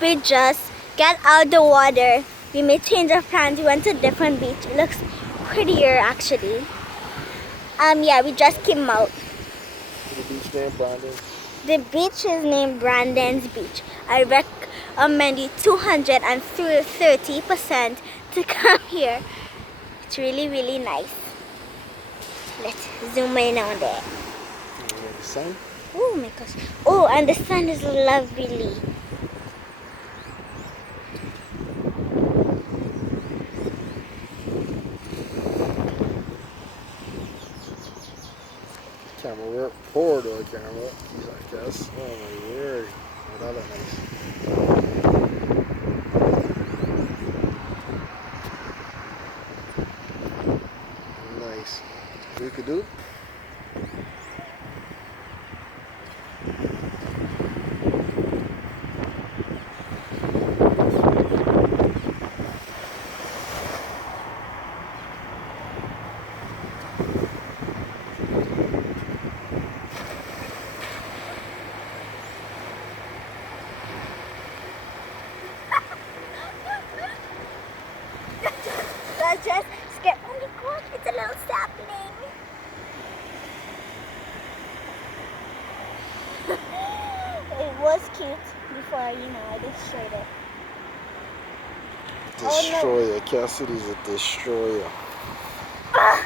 we just get out the water. We may change our plans. We went to a different beach. It looks prettier actually. Yeah, we just came out. The beach named Brandon. The beach is named Brandon's Beach. I recommend you 230% to come here. It's really, really nice. Let's zoom in on there. The sun. Oh my gosh. Oh, and the sun is lovely. Camera work. Forward to the camera. I guess. Oh my word. Oh, that look nice. Nice. We could do. Let's just skip. Oh my gosh, it's a little sapling. It was cute before, I destroyed it. Destroyer. Cassidy's a destroyer. Ah!